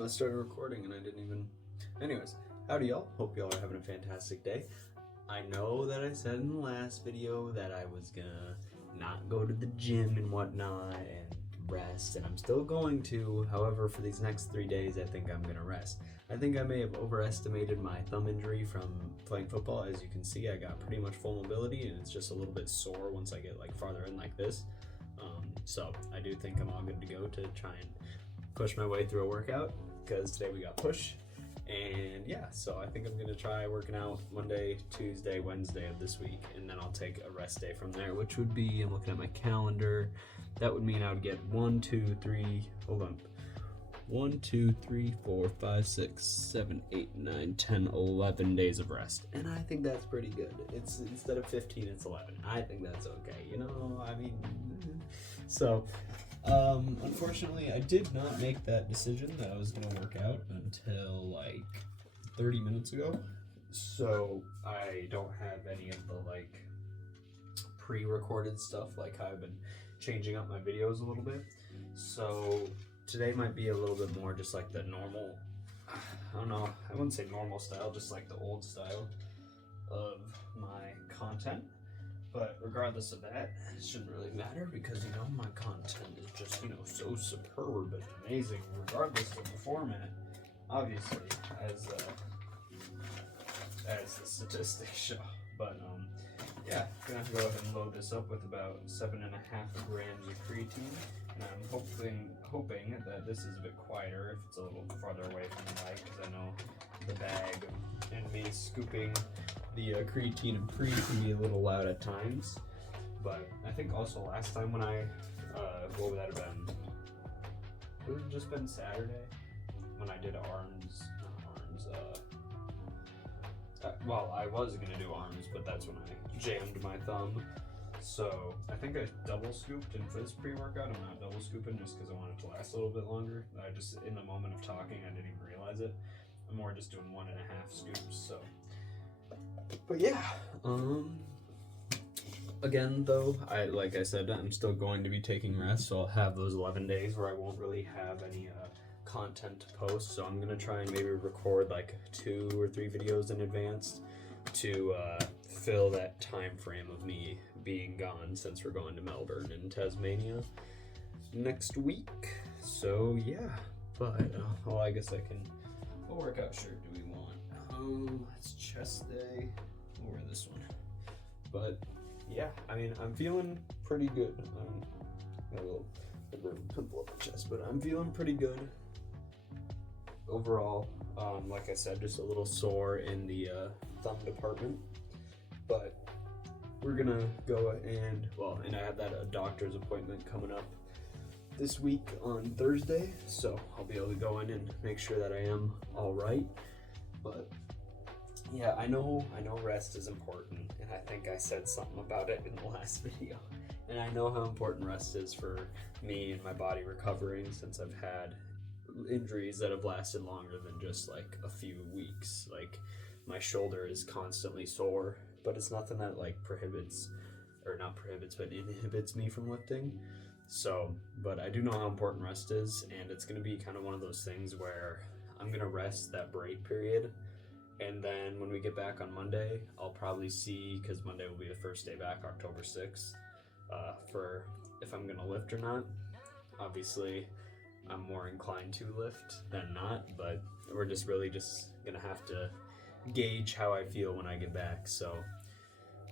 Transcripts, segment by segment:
I started recording and I didn't even... Anyways, howdy y'all. Hope y'all are having a fantastic day. I know that I said in the last video that I was gonna not go to the gym and whatnot and rest, and I'm still going to. However, for these next 3 days, I think I'm gonna rest. I think I may have overestimated my thumb injury from playing football. As you can see, I got pretty much full mobility and it's just a little bit sore once I get like farther in like this. So I do think I'm all good to go to try and push my way through a workout, because today we got push. And yeah, so I think I'm gonna try working out Monday, Tuesday, Wednesday of this week, and then I'll take a rest day from there, which would be, I'm looking at my calendar, that would mean I would get 1, 2, 3, 4, 5, 6, 7, 8, 9, 10, 11 days of rest. And I think that's pretty good. It's instead of 15, it's 11. I think that's okay, you know, I mean, so unfortunately I did not make that decision that I was gonna work out until like 30 minutes ago. So I don't have any of the like pre-recorded stuff, like how I've been changing up my videos a little bit. So today might be a little bit more just like the normal, I don't know, I wouldn't say normal style, just like the old style of my content. But regardless of that, it shouldn't really matter, because, you know, my content is just, you know, so superb and amazing, regardless of the format, obviously, as the statistics show. But, yeah, gonna have to go ahead and load this up with about 7.5 grams of creatine. And I'm hoping that this is a bit quieter if it's a little farther away from the mic, because I know the bag and me scooping the creatine and pre can be a little loud at times. But I think also last time when I, what would that have been? It would have just been Saturday when I did arms, well, I was gonna do arms, but that's when I jammed my thumb. So I think I double scooped, and for this pre-workout I'm not double scooping just because I want it to last a little bit longer. I just, in the moment of talking, I didn't even realize it. I'm more just doing 1.5 scoops, so. But yeah, again though, like I said, I'm still going to be taking rest, so I'll have those 11 days where I won't really have any content to post. So I'm gonna try and maybe record like 2 or 3 videos in advance to fill that time frame of me being gone, since we're going to Melbourne and Tasmania next week. So yeah, but well, I guess I can. What workout shirt do we want? It's chest day. We'll wear this one. But yeah, I mean, I'm feeling pretty good. Got a little pimple up my chest, but I'm feeling pretty good overall. Like I said, just a little sore in the thumb department, but we're gonna go and I have that doctor's appointment coming up this week on Thursday, so I'll be able to go in and make sure that I am all right. But yeah, I know rest is important, and I think I said something about it in the last video. And I know how important rest is for me and my body recovering, since I've had injuries that have lasted longer than just like a few weeks. Like my shoulder is constantly sore, but it's nothing that like inhibits me from lifting. So, but I do know how important rest is, and it's going to be kind of one of those things where I'm going to rest that break period, and then when we get back on Monday, I'll probably see, because Monday will be the first day back, October 6th, for if I'm going to lift or not. Obviously, I'm more inclined to lift than not, but we're just really just going to have to gauge how I feel when I get back. So,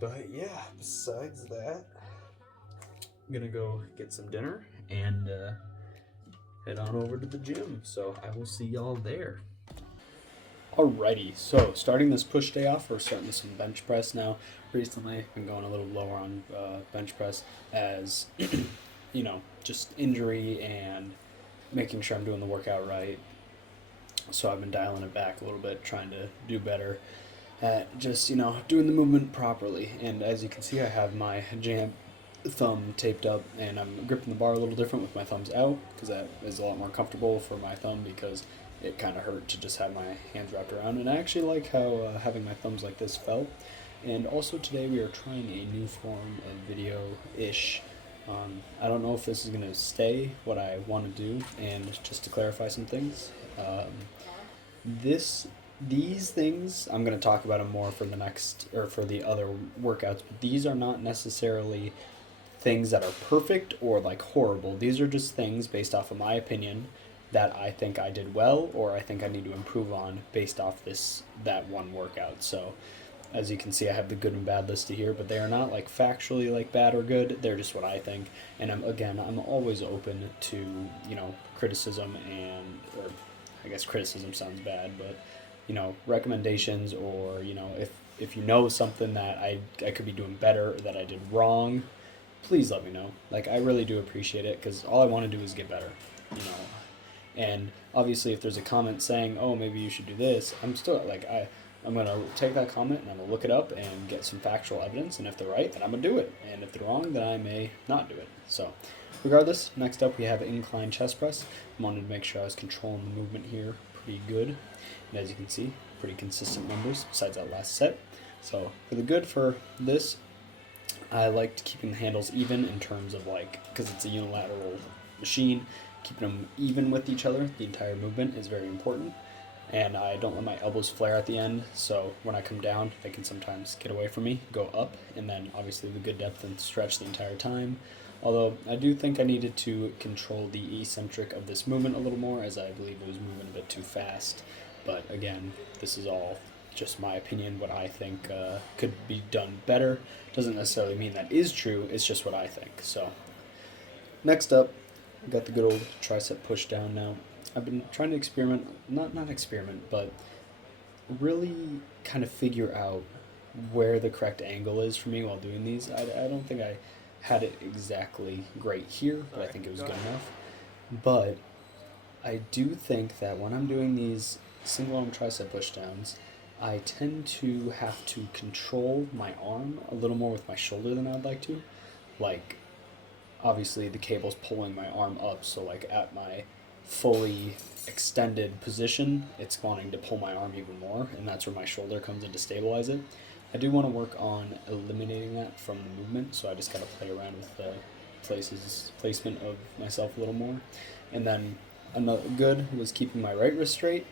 but yeah, besides that, I'm gonna go get some dinner and head on over to the gym. So I will see y'all there. Alrighty, so starting this push day off, we're starting with some bench press now. Recently, I've been going a little lower on bench press as, you know, just injury and making sure I'm doing the workout right. So I've been dialing it back a little bit, trying to do better at just, you know, doing the movement properly. And as you can see, I have my jam thumb taped up, and I'm gripping the bar a little different with my thumbs out, because that is a lot more comfortable for my thumb, because it kind of hurt to just have my hands wrapped around. And I actually like how having my thumbs like this felt. And also today we are trying a new form of video-ish I don't know if this is going to stay what I want to do, and just to clarify some things, these things I'm going to talk about them more for the next or for the other workouts, but these are not necessarily things that are perfect or like horrible. These are just things based off of my opinion that I think I did well or I think I need to improve on based off that one workout. So as you can see, I have the good and bad listed here, but they are not like factually like bad or good. They're just what I think. And I'm always open to, criticism or I guess criticism sounds bad, but recommendations, or if you know something that I could be doing better or that I did wrong, please let me know. Like, I really do appreciate it, because all I want to do is get better, and obviously if there's a comment saying, oh, maybe you should do this, I'm still like, I'm going to take that comment and I'm going to look it up and get some factual evidence, and if they're right, then I'm going to do it, and if they're wrong, then I may not do it. So regardless, next up we have incline chest press. I wanted to make sure I was controlling the movement here pretty good. And as you can see, pretty consistent numbers besides that last set. So for the good for this, I liked keeping the handles even in terms of because it's a unilateral machine, keeping them even with each other the entire movement is very important. And I don't let my elbows flare at the end, so when I come down, they can sometimes get away from me, go up, and then obviously the good depth and stretch the entire time. Although I do think I needed to control the eccentric of this movement a little more, as I believe it was moving a bit too fast. But again, this is all just my opinion, what I think could be done better. Doesn't necessarily mean that is true, it's just what I think. So next up, we got the good old tricep push down now. I've been trying to experiment, not experiment, but really kind of figure out where the correct angle is for me while doing these. I don't think I had it exactly great here, but I think it was good enough. But I do think that when I'm doing these single arm tricep pushdowns, I tend to have to control my arm a little more with my shoulder than I'd like to. Like, obviously the cable's pulling my arm up, so like at my fully extended position, it's wanting to pull my arm even more, and that's where my shoulder comes in to stabilize it. I do want to work on eliminating that from the movement, so I just got to play around with the placement of myself a little more. And then another good was keeping my right wrist straight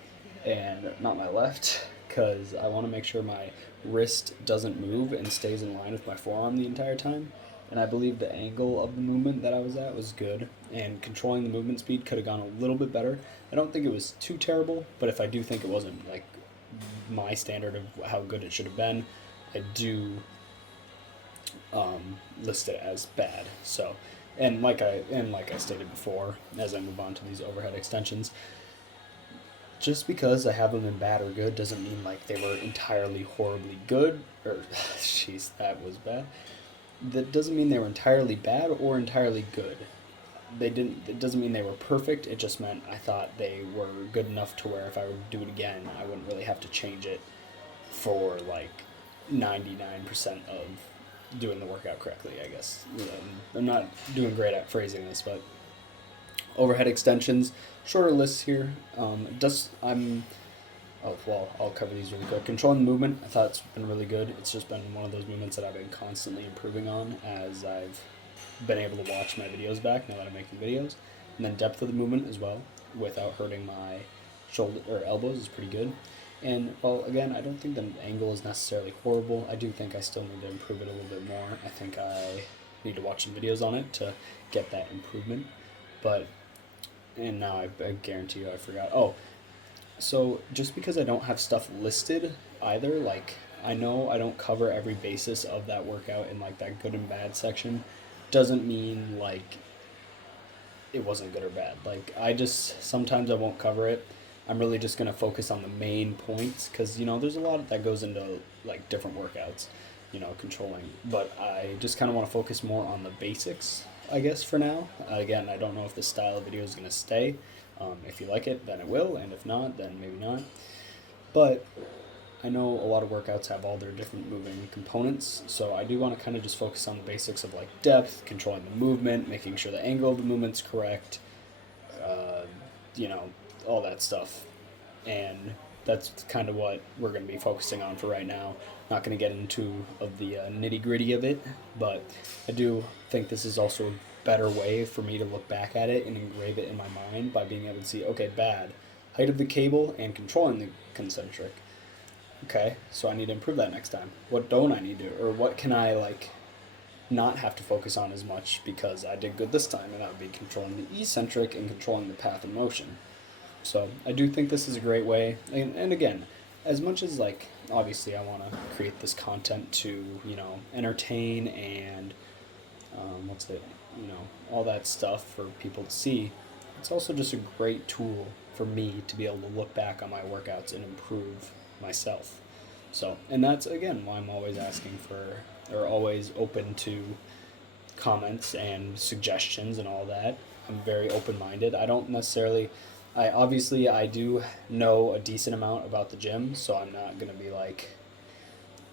and not my left, because I want to make sure my wrist doesn't move and stays in line with my forearm the entire time. And I believe the angle of the movement that I was at was good, and controlling the movement speed could have gone a little bit better. I don't think it was too terrible, but if I do think it wasn't like my standard of how good it should have been, I do list it as bad. So, and like I stated before, as I move on to these overhead extensions, just because I have them in bad or good doesn't mean like they were entirely horribly good, or jeez, that was bad. That doesn't mean they were entirely bad or entirely good. It doesn't mean they were perfect. It just meant I thought they were good enough to where if I would do it again, I wouldn't really have to change it for like 99% of doing the workout correctly, I guess. I'm not doing great at phrasing this, but overhead extensions, shorter lists here. I'll cover these really quick. Controlling the movement, I thought it's been really good. It's just been one of those movements that I've been constantly improving on as I've been able to watch my videos back now that I'm making videos. And then depth of the movement as well, without hurting my shoulder or elbows, is pretty good. And well, again, I don't think the angle is necessarily horrible. I do think I still need to improve it a little bit more. I think I need to watch some videos on it to get that improvement. And now I guarantee you I forgot. So just because I don't have stuff listed either, like I know I don't cover every basis of that workout in like that good and bad section, doesn't mean like it wasn't good or bad. Like sometimes I won't cover it. I'm really just going to focus on the main points, because there's a lot that goes into like different workouts, controlling, but I just kind of want to focus more on the basics, I guess, for now. Again, I don't know if this style of video is going to stay. If you like it, then it will, and if not, then maybe not. But I know a lot of workouts have all their different moving components, so I do want to kind of just focus on the basics of like depth, controlling the movement, making sure the angle of the movement's correct, all that stuff. And that's kind of what we're going to be focusing on for right now. Not going to get into of the nitty gritty of it, but I do think this is also a better way for me to look back at it and engrave it in my mind by being able to see, okay, bad, height of the cable and controlling the concentric. Okay, so I need to improve that next time. What don't I need to, or what can I like not have to focus on as much because I did good this time, and that would be controlling the eccentric and controlling the path of motion. So I do think this is a great way, and again, as much as like obviously I want to create this content to entertain and all that stuff for people to see, it's also just a great tool for me to be able to look back on my workouts and improve myself. So, and that's again why I'm always asking for, or always open to comments and suggestions and all that. I'm very open-minded. I don't necessarily, I do know a decent amount about the gym, so I'm not going to be like,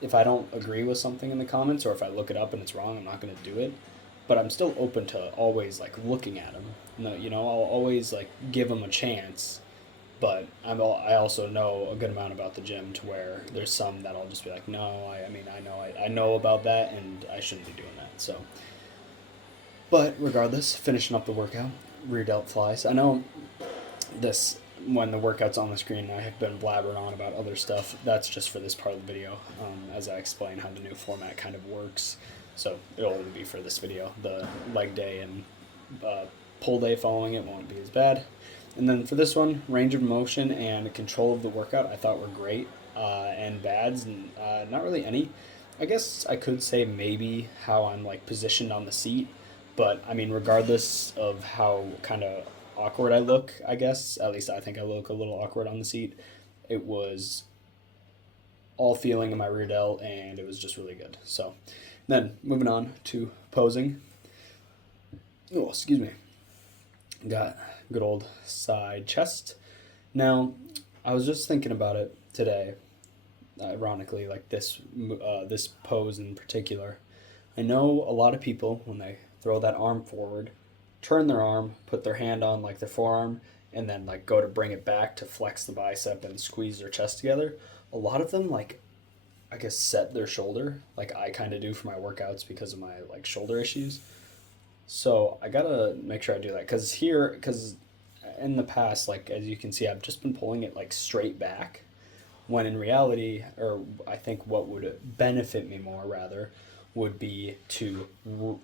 if I don't agree with something in the comments or if I look it up and it's wrong, I'm not going to do it. But I'm still open to always like looking at them. I'll always like give them a chance. But I also know a good amount about the gym to where there's some that I'll just be like, no, I know about that and I shouldn't be doing that. So, but regardless, finishing up the workout, rear delt flies. I know this, when the workout's on the screen, I have been blabbering on about other stuff. That's just for this part of the video, as I explain how the new format kind of works. So it'll only be for this video. The leg day and pull day following it won't be as bad. And then for this one, range of motion and control of the workout I thought were great, and bads, and not really any. I guess I could say maybe how I'm like positioned on the seat, but I mean regardless of how kind of awkward I look, I guess, at least I think I look a little awkward on the seat, it was all feeling in my rear delt and it was just really good. So then moving on to posing. Oh, excuse me. Got good old side chest. Now, I was just thinking about it today, ironically, like this pose in particular. I know a lot of people, when they throw that arm forward, turn their arm, put their hand on like their forearm, and then like go to bring it back to flex the bicep and squeeze their chest together. A lot of them like, I guess, set their shoulder like I kind of do for my workouts because of my like shoulder issues. So I gotta make sure I do that because in the past, like as you can see, I've just been pulling it like straight back, when in reality, or I think what would benefit me more rather would be to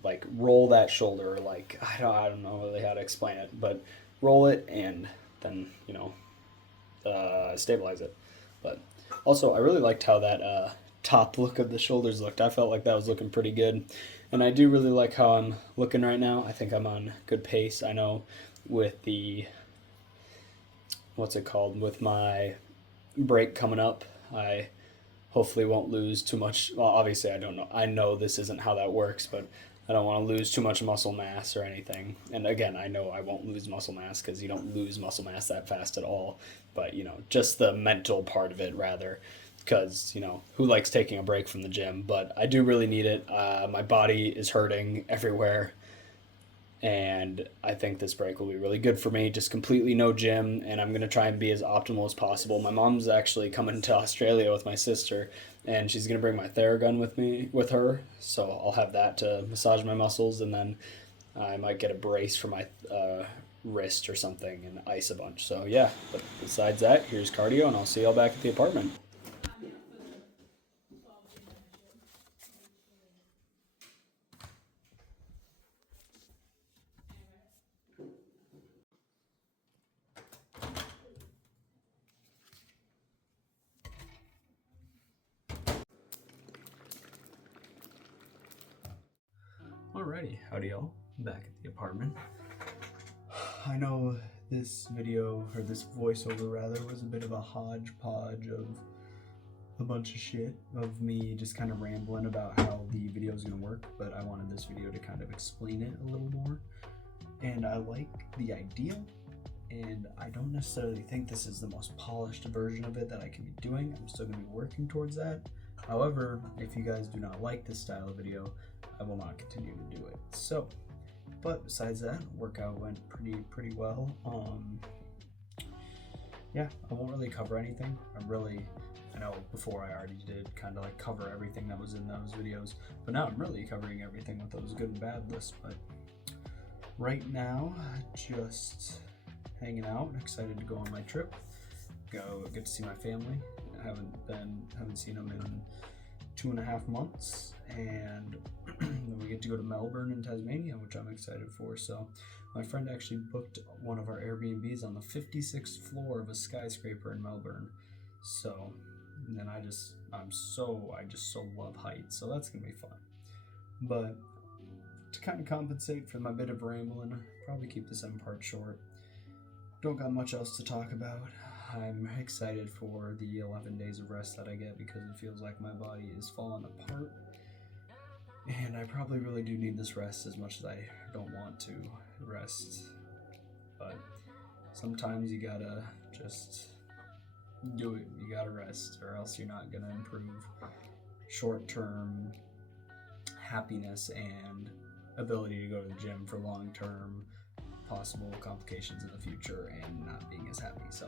like roll that shoulder, like I don't know really how to explain it, but roll it and then stabilize it. But also I really liked how that top look of the shoulders looked. I felt like that was looking pretty good. And I do really like how I'm looking right now. I think I'm on good pace. I know with the, with my break coming up, I hopefully won't lose too much. Well, obviously I don't know. I know this isn't how that works, but I don't want to lose too much muscle mass or anything. And again, I know I won't lose muscle mass because you don't lose muscle mass that fast at all. But, just the mental part of it rather. Because, who likes taking a break from the gym? But I do really need it. My body is hurting everywhere. And I think this break will be really good for me. Just completely no gym. And I'm going to try and be as optimal as possible. My mom's actually coming to Australia with my sister. And she's going to bring my Theragun with her. So I'll have that to massage my muscles. And then I might get a brace for my wrist or something and ice a bunch. So yeah, but besides that, here's cardio. And I'll see y'all back at the apartment. Alrighty, howdy y'all, back at the apartment. I know this video, or this voiceover rather, was a bit of a hodgepodge of a bunch of shit, of me just kind of rambling about how the video is going to work, but I wanted this video to kind of explain it a little more. And I like the idea, and I don't necessarily think this is the most polished version of it that I can be doing. I'm still going to be working towards that. However, if you guys do not like this style of video, I will not continue to do it. So, but besides that, workout went pretty well. yeah, I won't really cover anything. I know before I already did kind of like cover everything that was in those videos, but now I'm really covering everything with those good and bad lists. But right now, just hanging out, excited to go on my trip, go get to see my family. I haven't seen them in 2.5 months, and then we get to go to Melbourne in Tasmania, which I'm excited for. So my friend actually booked one of our Airbnbs on the 56th floor of a skyscraper in Melbourne. So, and then I just so love heights, so that's gonna be fun. But to kind of compensate for my bit of rambling, probably keep this part short. Don't got much else to talk about. I'm excited for the 11 days of rest that I get because it feels like my body is falling apart. And I probably really do need this rest as much as I don't want to rest. But sometimes you gotta just do it. You gotta rest, or else you're not gonna improve short-term happiness and ability to go to the gym for long-term possible complications in the future and not being as happy. So,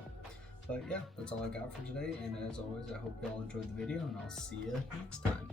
but yeah, that's all I got for today. And as always, I hope y'all enjoyed the video, and I'll see you next time.